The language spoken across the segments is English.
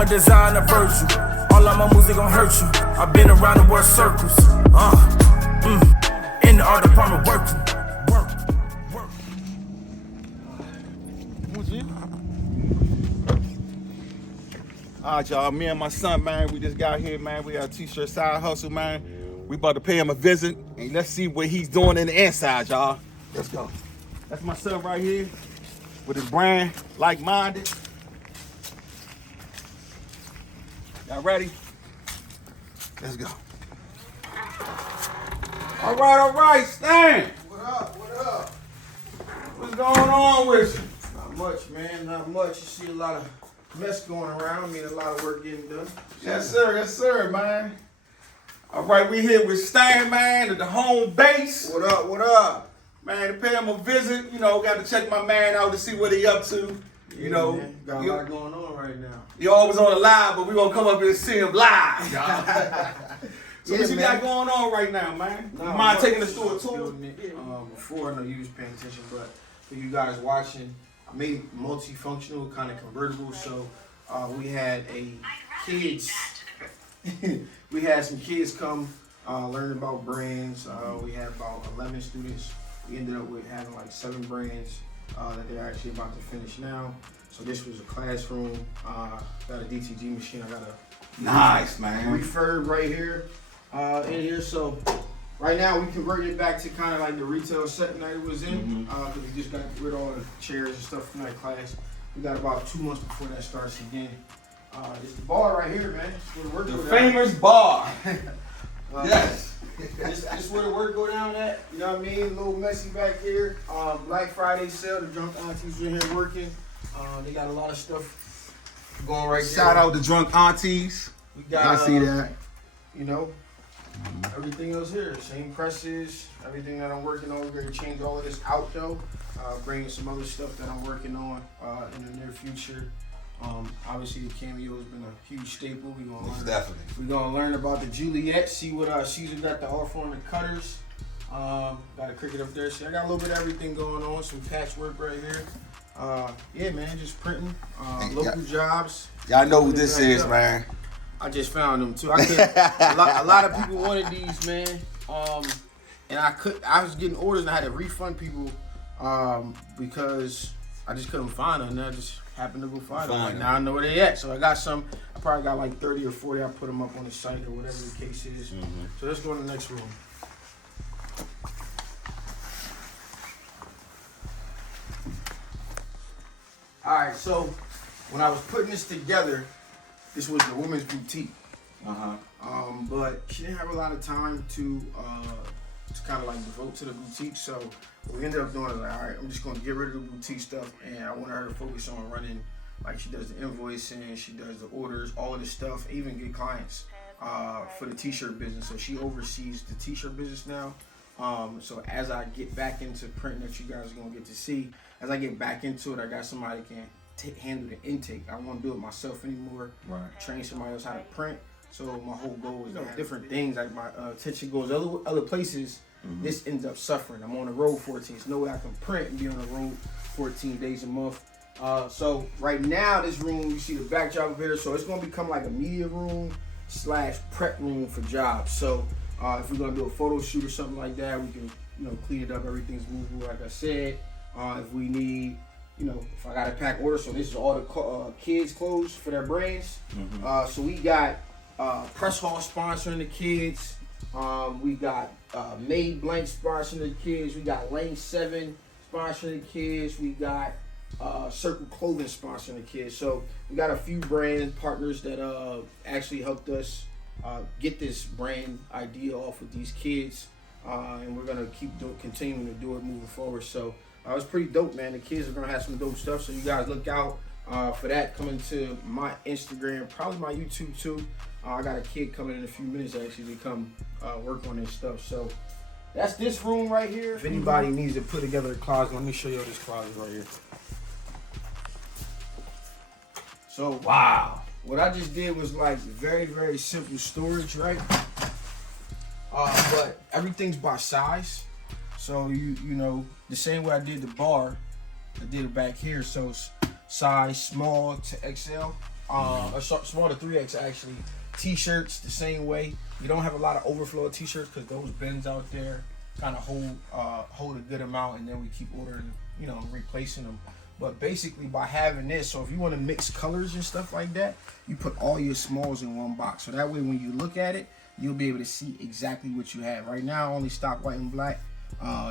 I'm a designer virtue. All of my music gon' hurt you. I've been around the world circles. In the art department working. Alright, y'all, me and my son, man, we just got here, man. We got a t-shirt side hustle, man. We about to pay him a visit, and let's see what he's doing in the inside, y'all. Let's go. That's my son right here with his brand, like-minded. Y'all ready? Let's go. All right, Stan. What up? What's going on with you? Not much, man. Not much. You see a lot of mess going around. I mean, a lot of work getting done. Yes, sir, man. All right, we here with Stan, man, at the home base. What up? Man, to pay him a visit, you know, got to check my man out to see what he up to. You know, man. Got a lot going on right now. He always on the live, but we gonna come up here and see him live, y'all. So what you got going on right now, man? You mind taking us through a tour? Before, I know you was paying attention, but for you guys watching, I made multifunctional, kind of convertible. So we had we had some kids come learn about brands. We had about 11 students. We ended up with having like 7 brands that they're actually about to finish now. So this was a classroom. Got a DTG machine. I got a Nice, man. refurb right here in here. So right now we converted it back to kind of like the retail setting that it was in, because we just got rid of all the chairs and stuff from that class. We got about 2 months before that starts again. It's the bar right here, man. It's where the work The go down. famous bar. Yes. This where the work go down at. You know what I mean? A little messy back here. Black Friday sale. The drunk aunties are in here working. They got a lot of stuff going right there. Shout out to drunk aunties. We got, I see that. You know, everything else here. Same presses. Everything that I'm working on. We're gonna change all of this out though. Bringing some other stuff that I'm working on in the near future. Obviously the Cameo has been a huge staple. We're gonna learn about the Juliet, see what Caesar got to offer on the cutters. Got a Cricut up there. See, I got a little bit of everything going on, some patchwork right here. Yeah, man, just printing, local jobs. Y'all know who this is, man. I just found them too. A lot of people wanted these, man. And I was getting orders and I had to refund people because I just couldn't find them. And I just happened to go find them. Like, now I know where they at. So I got some. I probably got like 30 or 40. I put them up on the site or whatever the case is. So let's go to the next room. All right. So when I was putting this together, this was the women's boutique. But she didn't have a lot of time to kind of like devote to the boutique. So what we ended up doing is like, all right, I'm just gonna get rid of the boutique stuff, and I want her to focus on running, like she does the invoicing, she does the orders, all of this stuff, even get clients for the t-shirt business. So she oversees the t-shirt business now. So as I get back into printing that you guys are gonna get to see, as I get back into it, I got somebody that can handle the intake. I don't want to do it myself anymore. Right. Train somebody else how to print. So my whole goal is to have different things. Like my attention goes other places. This ends up suffering. I'm on the road 14. There's no way I can print and be on the road 14 days a month. So right now, this room, you see the backdrop of here. So it's gonna become like a media room / prep room for jobs. So if we're gonna do a photo shoot or something like that, we can, clean it up. Everything's movable, like I said. If we need, if I gotta pack orders, so this is all the kids' clothes for their brands. So we got Press Hall sponsoring the kids. We got Made Blank sponsoring the kids. We got Lane 7 sponsoring the kids. We got Circle Clothing sponsoring the kids. So we got a few brand partners that actually helped us get this brand idea off with these kids, and we're gonna keep continuing to do it moving forward. So it was pretty dope, man. The kids are gonna have some dope stuff, so you guys look out for that coming to my Instagram, probably my YouTube too. I got a kid coming in a few minutes actually to come work on this stuff. So that's this room right here. If anybody needs to put together a closet, let me show you this closet right here. So wow, what I just did was like very, very simple storage, right? But everything's by size. So you know, the same way I did the bar, I did it back here. So size small to XL. small to 3X actually. T-shirts the same way. You don't have a lot of overflow T-shirts because those bins out there kind of hold a good amount, and then we keep ordering, you know, replacing them. But basically, by having this, so if you want to mix colors and stuff like that, you put all your smalls in one box. So that way, when you look at it, you'll be able to see exactly what you have. Right now, I only stock white and black,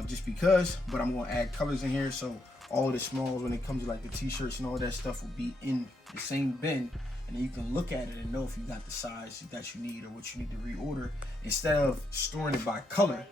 just because. But I'm gonna add colors in here, so all of the smalls, when it comes to like the T-shirts and all that stuff, will be in the same bin, and then you can look at it and know if you got the size that you need or what you need to reorder. Instead of storing it by color.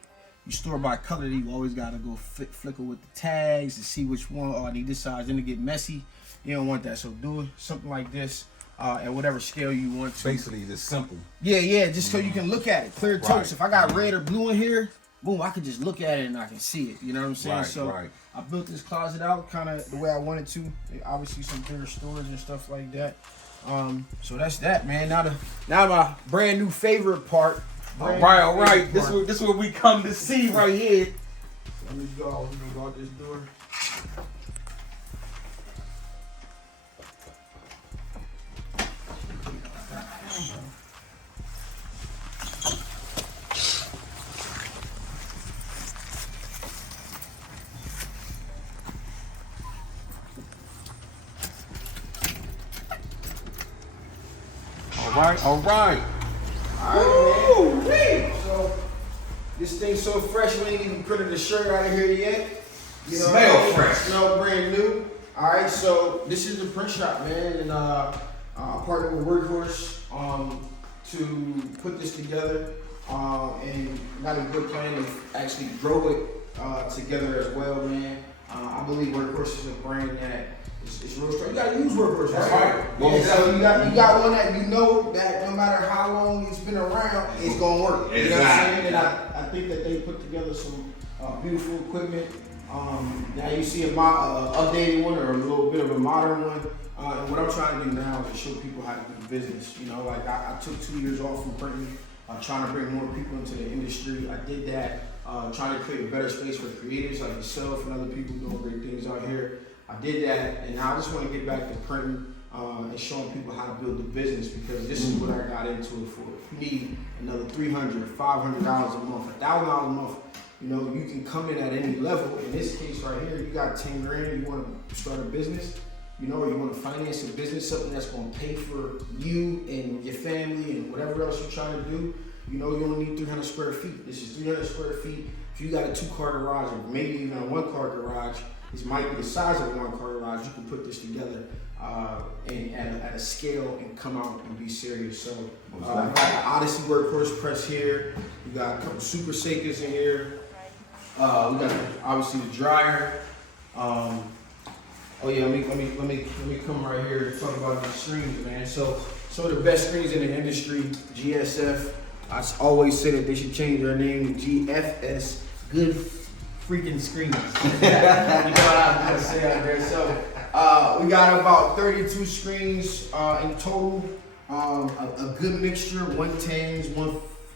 You store by color, you always gotta go flicker with the tags to see which one. Oh, I need this size. Then it get messy. You don't want that. So do something like this at whatever scale you want to. Basically, it's simple. Yeah, just so you can look at it. Clear totes. Right. If I got red or blue in here, boom, I can just look at it and I can see it. You know what I'm saying? So I built this closet out kind of the way I wanted to. Obviously, some bigger storage and stuff like that. So that's that, man. Now my brand new favorite part. All right. This is what we come to see right here. Let me go. Let me go out this door. All right. Alright, so this thing's so fresh, we ain't even printed the shirt out of here yet. You know, smell fresh. Smell brand new. Alright, so this is the print shop, man, and I partnered with Workhorse to put this together, and got a good plan to actually grow it together as well, man. I believe Workhorse is a brand that it's real strong. You gotta use Workhorse, right? Yeah, so you got one that you know that no matter how long it's been around, it's gonna work. You know what I'm saying? And I think that they put together some beautiful equipment. Now you see a updated one or a little bit of a modern one. And what I'm trying to do now is to show people how to do business. You know, like I took 2 years off from printing, trying to bring more people into the industry. I did that, trying to create a better space for creators like yourself and other people doing great things out here. I did that, and now I just want to get back to printing and showing people how to build the business, because this is what I got into it for. If you need another $300, $500 a month, $1,000 a month, you know, you can come in at any level. In this case right here, you got 10 grand, you want to start a business, you know, or you want to finance a business, something that's going to pay for you and your family and whatever else you're trying to do. You know, you only need 300 square feet. This is 300 square feet. If you got a 2-car garage or maybe even a 1-car garage, this might be the size of a 1-car garage. You can put this together and at a scale and come out and be serious. So we got the Odyssey Workhorse press here. We got a couple Super Sakers in here. We got obviously the dryer. Oh yeah, let me come right here and talk about these screens, man. So some of the best screens in the industry, GSF. I always say that they should change their name to GFS. Good freaking screens. You know what I'm gonna say out there. So we got about 32 screens in total. A good mixture, 110s,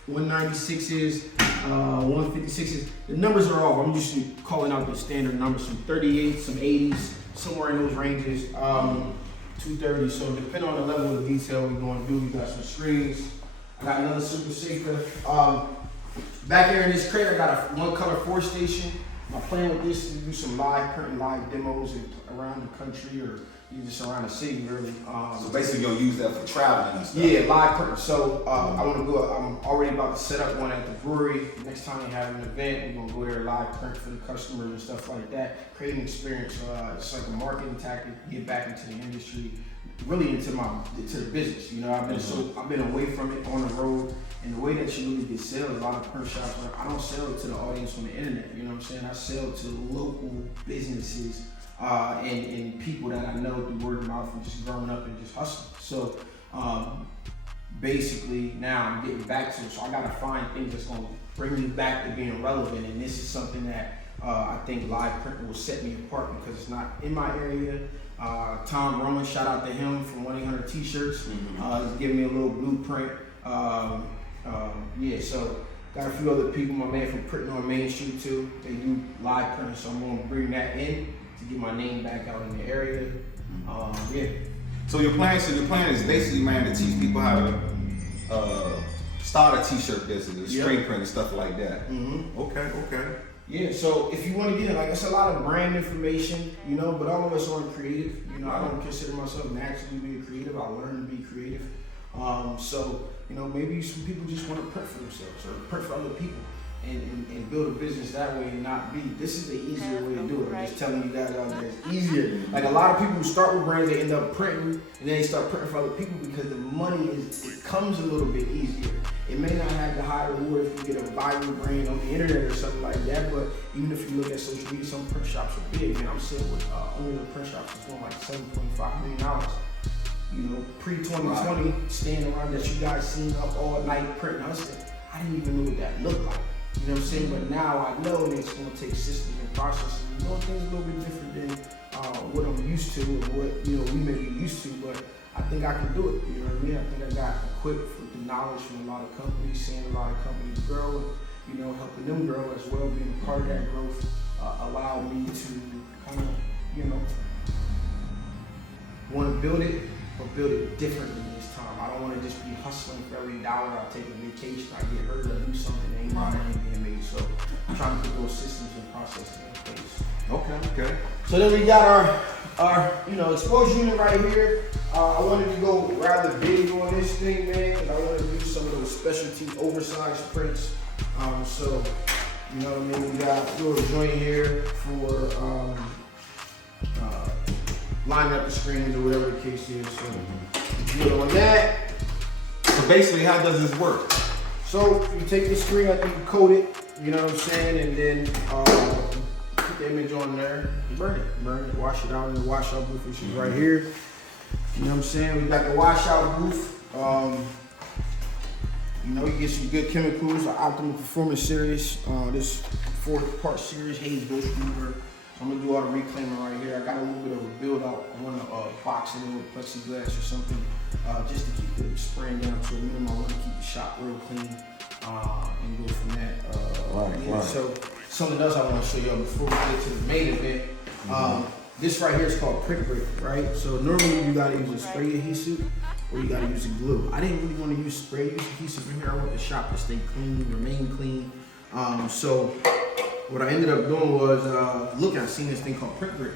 196s, 156s. The numbers are off. I'm just calling out the standard numbers, some 38s, some 80s, somewhere in those ranges. 230. So depending on the level of detail we're going to do, we got some screens. I got another Super Saker. Back here in this crate, I got a 1-color 4-station. My plan with this is to do some live demos around the country or just around the city, really. So basically, you're gonna use that for traveling and stuff. Yeah, live print. So I want to go. I'm already about to set up one at the brewery. Next time they have an event, we're gonna go there live print for the customers and stuff like that. Create an experience. It's like a marketing tactic. Get back into the industry, really into the business. You know, I've been away from it on the road. And the way that you really get sales, a lot of print shops, I don't sell it to the audience on the internet, you know what I'm saying? I sell to local businesses and people that I know through word of mouth and just growing up and just hustling. So basically now I'm getting back to it. So I gotta find things that's gonna bring me back to being relevant. And this is something that I think live print will set me apart because it's not in my area. Tom Roman, shout out to him from 1-800 T-shirts. He's giving me a little blueprint. So got a few other people, my man from Printing on Main Street too. They do live printing, so I'm gonna bring that in to get my name back out in the area. So your plan is basically, man, to teach people how to start a t-shirt business, screen print and stuff like that. Okay. Yeah, so if you want to get it, like it's a lot of brand information, you know, but all of us aren't creative. You know, I don't consider myself naturally being creative. I learned to be creative. So, you know, maybe some people just want to print for themselves or print for other people and build a business that way and not be. This is the easier way to do it. I'm just telling you guys out there, it's easier. Like a lot of people who start with brands, they end up printing and then they start printing for other people because the money it comes a little bit easier. It may not have the high reward if you get a viral brand on the internet or something like that, but even if you look at social media, some print shops are big. And I'm sitting with owners of print shops that's doing like $7.5 million. You know, pre-2020, staying around that you guys seen up all night printing us. I didn't even know what that looked like. You know what I'm saying? But now I know that it's going to take systems and processes. You know, things a little bit different than what I'm used to or what, you know, we may be used to, but I think I can do it. You know what I mean? I think I got equipped with the knowledge from a lot of companies, seeing a lot of companies grow, and, you know, helping them grow as well, being a part of that growth allowed me to kind of, you know, want to build it, but build it differently this time. I don't want to just be hustling for every dollar. I take a vacation, I get hurt, I do something that ain't money being made. So I'm trying to put those systems and processes in place. Okay. So then we got our you know, exposure unit right here. I wanted to go rather big on this thing, man, because I wanted to do some of those specialty oversized prints. So, you know what I mean? We got a little joint here for lining up the screens or whatever the case is. So, good on that. So basically, how does this work? So you take the screen, I think you coat it, you know what I'm saying, and then put the image on there, burn it, wash it out in the washout booth, which is right here. You know what I'm saying? We got the washout booth. You know, you get some good chemicals, the Optimal Performance Series, this 4-part series, Hayes Bush Remover. So I'm gonna do all the reclaiming right here. I got a little bit of a build out. I want to box it in with plexiglass or something, just to keep the spraying down to a minimum. I want to keep the shop real clean and go from that. Right. So something else I want to show you before we get to the main event. This right here is called Prick Brick, right? So normally you gotta use a spray adhesive or you gotta use a glue. I didn't really want to use spray adhesive in here. I want the shop to stay clean, remain clean. So what I ended up doing was, I seen this thing called Prick Brick.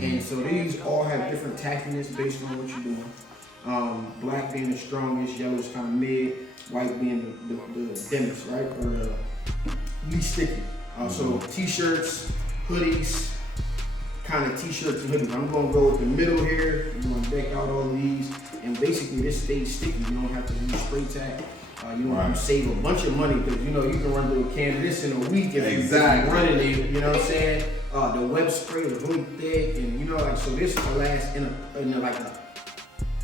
And so these all have different tackiness based on what you're doing. Black being the strongest, yellow is kind of mid, white being the thinnest, right? Or the least sticky. So t-shirts, hoodies, kind of t-shirts and hoodies. I'm gonna go with the middle here. I'm gonna deck out all of these. And basically this stays sticky. You don't have to use spray tack. You don't have to save a bunch of money because you know you can run through a can of this in a week if you're running it. You know what I'm saying? The web spray is really thick, and you know, like, so this will last in a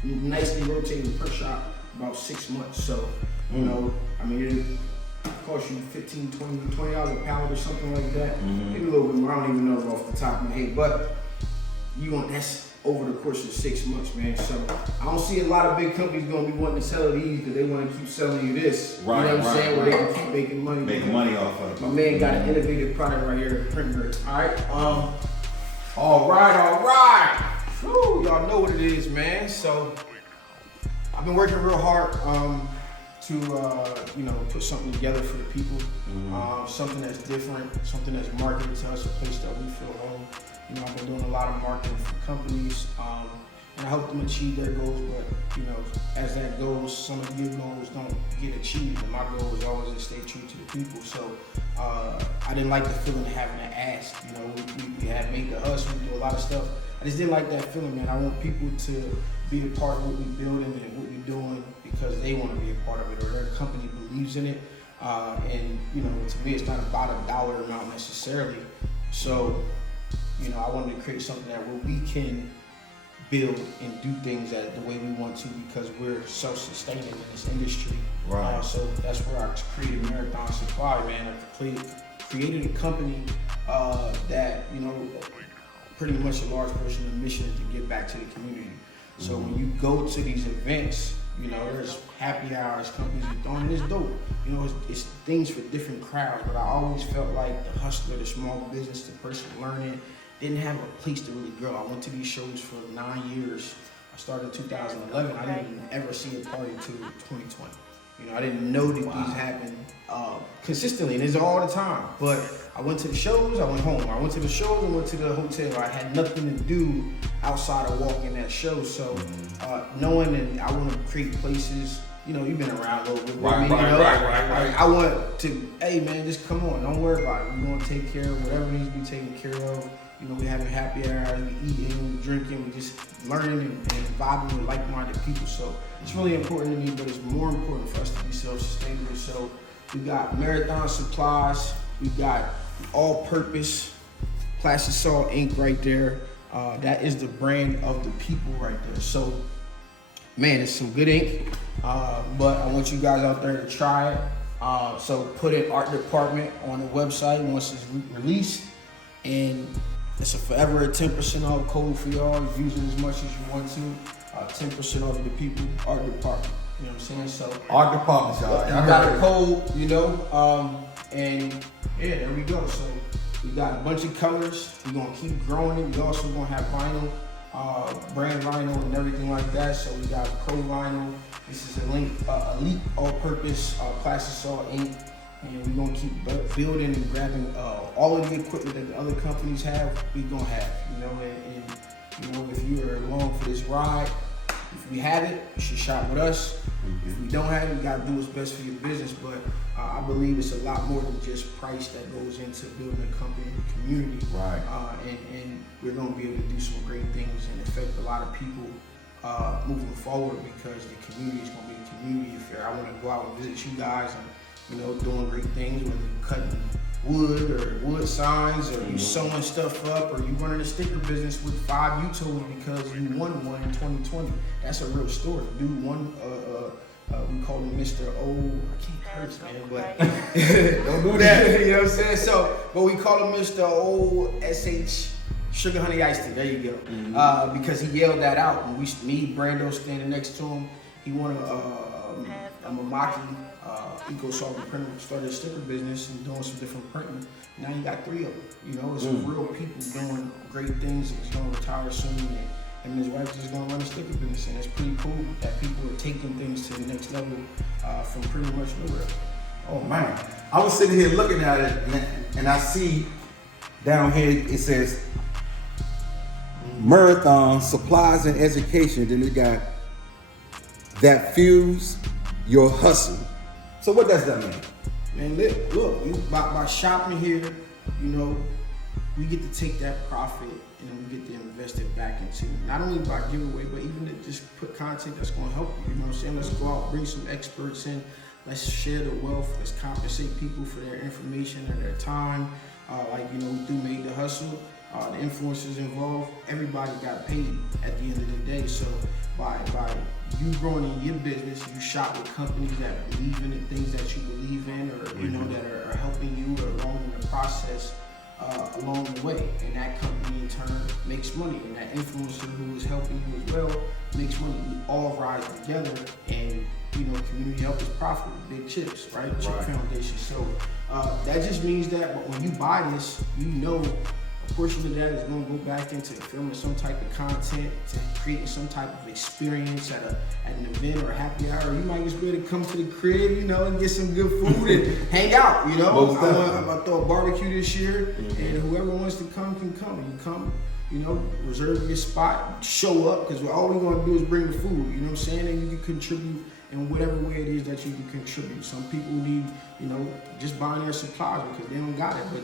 nicely rotating print shop about 6 months. So you know, I mean, it costs you $15, $20 a pound or something like that. Maybe a little bit more. I don't even know off the top of my head, but that's over the course of 6 months, man. So I don't see a lot of big companies gonna be wanting to sell these because they want to keep selling you this. Right, you know what I'm saying? right. Where they can keep making money. Making money off of it. My man got an innovative product right here, Print Brick. All right. Whew, y'all know what it is, man. So I've been working real hard to you know, put something together for the people. Something that's different, something that's marketed to us, a place that we feel home. You know, I've been doing a lot of marketing for companies, and I help them achieve their goals, but, you know, as that goes, some of your goals don't get achieved, and my goal is always to stay true to the people. So I didn't like the feeling of having to ask. You know, we had Made to Us, we do a lot of stuff. I just didn't like that feeling, man. I want people to be a part of what we're building and what we're doing because they want to be a part of it or their company believes in it. And, you know, to me, it's not about a dollar amount necessarily. So, you know, I wanted to create something that where we can build and do things the way we want to because we're self-sustaining in this industry. Right. So that's where I created Marathon Supply, man. I created a company that, you know, pretty much a large portion of the mission is to give back to the community. So when you go to these events, you know, there's happy hours, companies are throwing, and it's dope. You know, it's things for different crowds, but I always felt like the hustler, the small business, the person learning, didn't have a place to really grow. I went to these shows for 9 years, I started in 2011. I didn't ever see a party until 2020. You know, I didn't know that these happen consistently, and it's all the time. But I went to the shows, I went home. I went to the shows, I went to the hotel. I had nothing to do outside of walking that show. So knowing that I want to create places, you know, you've been around a little bit. Right. I want to, hey man, just come on, don't worry about it. We're gonna take care of whatever needs to be taken care of. You know, we having happy hours, we eating, we drinking, we just learning and vibing with like-minded people. So it's really important to me, but it's more important for us to be self-sustainable. So we got Marathon Supplies, we got all-purpose Plastic Salt Ink right there. That is the brand of the people right there. So, man, it's some good ink, but I want you guys out there to try it. So put in Art Department on the website once it's released, and it's a forever 10% off code for y'all. Use it as much as you want to. 10% off of the people, Art Department. You know what I'm saying? So Art Department, y'all. You got a code, you know, and yeah, there we go. So we got a bunch of colors. We're gonna keep growing it. We also gonna have vinyl, brand vinyl and everything like that. So we got Pro Vinyl. This is elite all-purpose Plastic Salt ink. And we're gonna keep building and grabbing all of the equipment that the other companies have. We gonna have, you know, and you know, if you are along for this ride, if we have it, you should shop with us. If we don't have it, you gotta do what's best for your business. But I believe it's a lot more than just price that goes into building a company and a community. Right. And we're gonna be able to do some great things and affect a lot of people moving forward, because the community is gonna be a community affair. I want to go out and visit you guys and, you know, doing great things, whether you're cutting wood or wood signs, or you sewing stuff up, or you running a sticker business with 5 Utos because you won one in 2020. That's a real story. Dude won, we call him Mr. O, I can't curse, man, but don't do that, you know what I'm saying? So, but we call him Mr. O-S-H Sugar Honey Iced Tea, there you go. Because he yelled that out, and me, Brando standing next to him, he won a Mamaki Eco Solvent printer, started a sticker business and doing some different printing. Now you got 3 of them. You know, it's real people doing great things. He's gonna retire soon, and his wife is gonna run a sticker business, and it's pretty cool that people are taking things to the next level from pretty much nowhere. Oh man, I was sitting here looking at it, and I see down here it says Marathon Supplies and Education. Then we got that fuels your hustle. So what does that mean? Man, look, by shopping here, you know, we get to take that profit and we get to invest it back into, not only by giveaway, but even to just put content that's gonna help you. You know what I'm saying? Let's go out, bring some experts in. Let's share the wealth. Let's compensate people for their information and their time. Like, you know, we do Made the Hustle. The influencers involved, everybody got paid at the end of the day. So by you growing in your business, you shop with companies that believe in the things that you believe in, or you know, that are helping you along in the process along the way. And that company in turn makes money, and that influencer who is helping you as well makes money. We all rise together, and you know, community help is profit. Big chips, right? Chip Foundation. So that just means that when you buy this, you know, a portion of that is going to go back into filming some type of content, to creating some type of experience at an event or a happy hour. You might just be able to come to the crib, you know, and get some good food and hang out, you know. I'm going to throw a barbecue this year, and whoever wants to come can come. You come, you know, reserve your spot, show up, because all we're going to do is bring the food, you know what I'm saying? And you can contribute in whatever way it is that you can contribute. Some people need, you know, just buying their supplies because they don't got it. But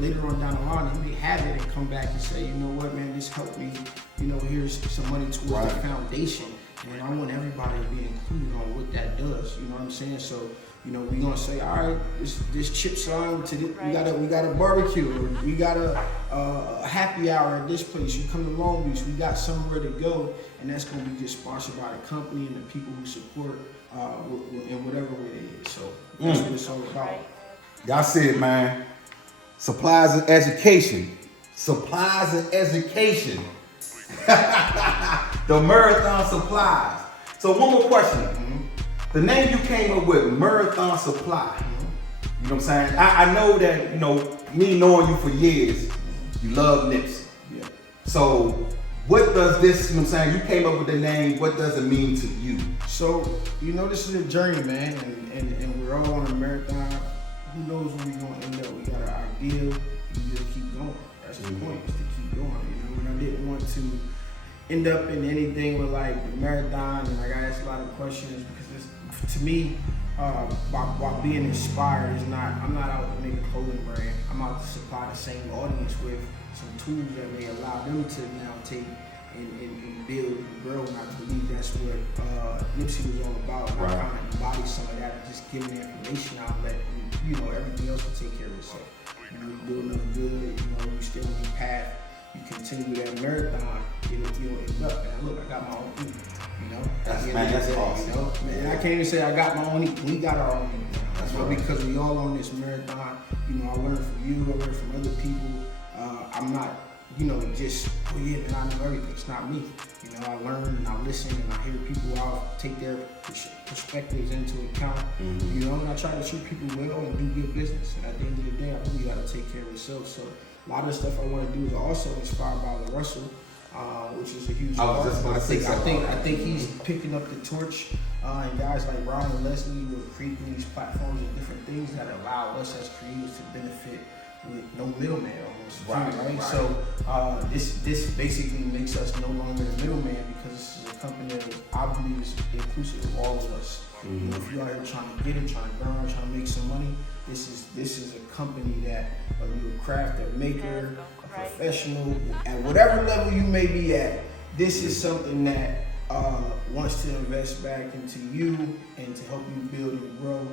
later on down the line, they may have it and come back and say, you know what, man, this helped me. You know, here's some money towards the foundation. And I want everybody to be included on what that does. You know what I'm saying? So, you know, we're gonna say, all right, this chip sign to this, we got a barbecue, or we got a happy hour at this place. You come to Long Beach, we got somewhere to go, and that's gonna be just sponsored by the company and the people who support in whatever way it is. So that's what it's all about. Y'all see it, man. Supplies and education. Supplies and education. The Marathon Supplies. So one more question. The name you came up with, Marathon Supply. You know what I'm saying? I know that, you know, me knowing you for years, you love Nipsey. Yeah. So what does this, you know what I'm saying? You came up with the name, what does it mean to you? So, this is a journey, man, and we're all on a marathon. Who knows where we're gonna end up? We got our ideal, you just keep going. That's the point, is to keep going, And I didn't want to end up in anything with like the marathon, and I got asked a lot of questions because it's, to me, while being inspired is not, I'm not out to make a clothing brand. I'm out to supply the same audience with some tools that may allow them to now take and build and grow. And I believe that's what Nipsey was all about. And I kind of embody some of that, just giving the information outlet, and everything else will take care of itself. You do another good, you stay on your path, you continue that marathon, you'll end up. And look, I got my own thing, That's awesome. Man, I can't even say I got my own heat. We got our own heat. That's right. Because we all on this marathon. I learned from you, I learned from other people. I'm not, just, I know everything. It's not me. I learn and I listen and I hear people out, take their perspectives into account. And I try to treat people well and do good business. And at the end of the day, I really got to take care of yourself. So a lot of the stuff I want to do is also inspired by the Russell. Which is a huge part. I think he's picking up the torch, and guys like Ron and Leslie were creating these platforms and different things that allow us as creators to benefit with no middleman almost. Right. So this basically makes us no longer the middleman, because this is a company that I believe is inclusive of all of us. If you're out here trying to get it, trying to burn, trying to make some money, this is a company that, whether you're a crafter, maker, a professional, at whatever level you may be at, this is something that wants to invest back into you and to help you build and grow.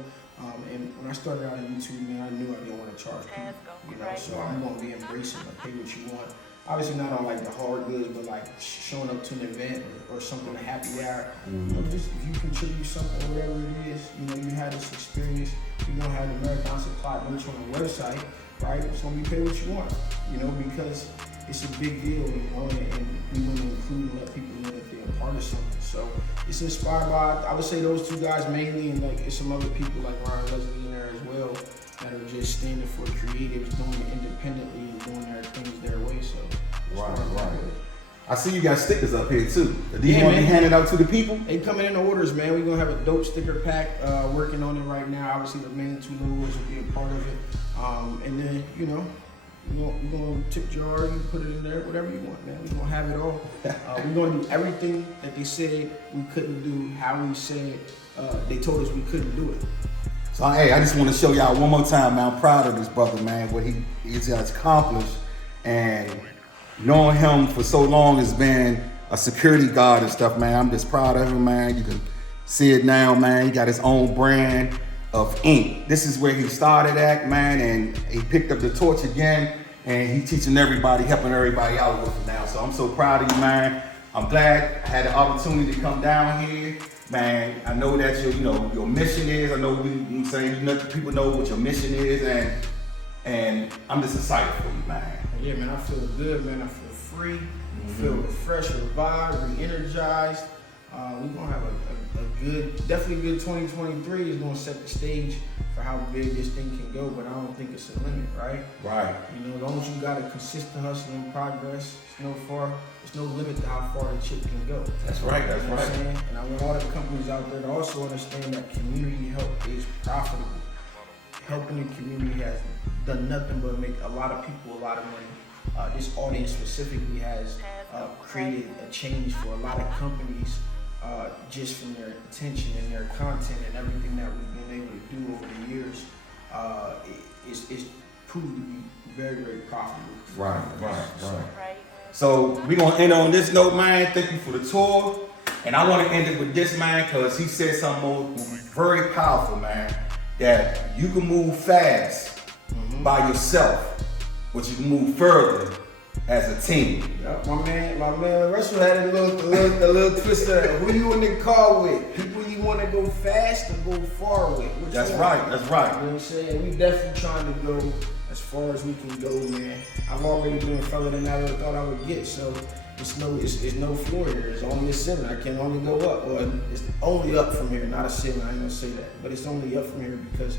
And when I started out on YouTube, man, I knew I didn't want to charge people, so I'm going to be embracing and pay what you want. Obviously not on like the hard goods, but like showing up to an event or something, a happy hour. Just if you contribute something, whatever it is, you had this experience, you're gonna have the Marathon Supply merch on the website, right? It's gonna be pay what you want, because it's a big deal, and we want to include and let people know that they're a part of something. So it's inspired by, I would say, those two guys mainly, and like it's some other people like Ryan Leslie in there as well, that are just standing for creatives, doing it independently and doing their things their way. So right. I see you got stickers up here too. Do you want to be handed out to the people? They coming in orders, man. We're gonna have a dope sticker pack. Working on it right now. Obviously, the main two logos will be a part of it. And then we're gonna tip jar. You can put it in there, whatever you want, man. We're gonna have it all. We're gonna do everything that they said we couldn't do. How we said they told us we couldn't do it. So hey, I just want to show y'all one more time, man. I'm proud of this brother, man. What he has accomplished, and knowing him for so long has been a security guard and stuff, man. I'm just proud of him, man. You can see it now, man. He got his own brand of ink. This is where he started at, man, and he picked up the torch again, and he's teaching everybody, helping everybody out with it now. So I'm so proud of you, man. I'm glad I had the opportunity to come down here, man. I know that your mission is. I know people know what your mission is, and I'm just excited for you, man. Yeah, man, I feel good, man. I feel free. I feel refreshed, revived, re-energized. We're gonna have definitely good 2023 is gonna set the stage for how big this thing can go, but I don't think it's a limit, right? Right. As long as you got a consistent hustle and progress, there's no limit to how far the chip can go. That's right. You know what I'm saying? And I want all the companies out there to also understand that community help is profitable. Helping the community has done nothing but make a lot of people a lot of money. This audience specifically has created a change for a lot of companies just from their attention and their content and everything that we've been able to do over the years. It's proved to be very, very profitable. Right. So we're going to end on this note, man. Thank you for the tour. And I want to end it with this, man, because he said something very powerful, man, that you can move fast by yourself, but you can move further as a team. Yeah, my man Russell had a little twist of who you in the car with, people you want to go fast or go far with. That's right. You know what I'm saying? We definitely trying to go as far as we can go, man. I've already been further than I ever thought I would get, so it's no floor here. It's only a ceiling. I can only go up. Well, it's only up from here, not a ceiling. I ain't gonna say that, but it's only up from here because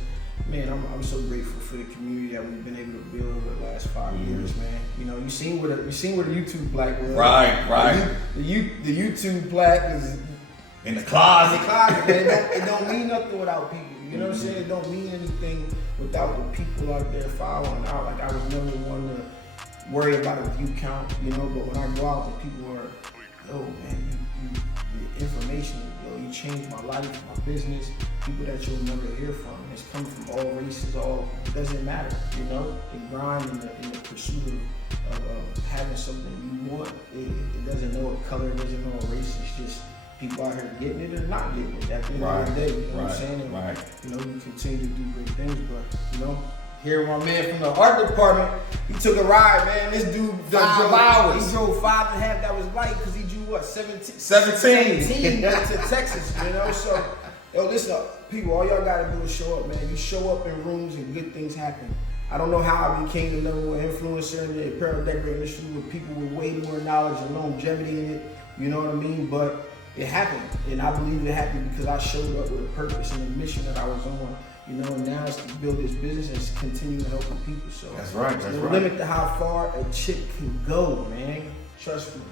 Man, I'm so grateful for the community that we've been able to build over the last 5 years, man. You know, you seen where the YouTube black was. Right. The YouTube black is In the closet. man. It don't mean nothing without people. You know what I'm saying? It don't mean anything without the people out there following out. Like, I was never one to worry about a view count, you know. But when I go out, the people are, yo, man, the information, yo, you changed my life, my business. People that you'll never hear from. It's coming from all races, it doesn't matter, you know. The grind in the pursuit of having something you want, it doesn't know a color, it doesn't know a race. It's just people out here getting it or not getting it. At the end of the day, you know what I'm saying? And, you know, you continue to do great things, but you know, here my man from the art department, he took a ride, man. This dude 5 hours. He drove 5.5. That was light because he drew what, 17 to Texas, you know. So, yo, listen up, people. All y'all gotta do is show up, man. You show up in rooms and good things happen. I don't know how I became the number one influencer in the apparel decorating industry with people with way more knowledge and longevity in it. You know what I mean? But it happened, and I believe it happened because I showed up with a purpose and a mission that I was on. You know, and now it's to build this business and it's continue helping people. So That's right. there's no limit to how far a chick can go, man. Trust me.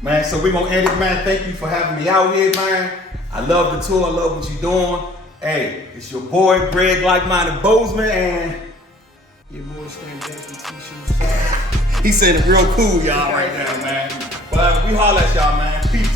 Man, so we're gonna end it, man. Thank you for having me out here, man. I love the tour. I love what you're doing. Hey, it's your boy, Greg Like-Minded Bozeman, and your boy Stan Jackson T-shirt. he said it real cool, y'all, right now, man. But we holla at y'all, man. Peace.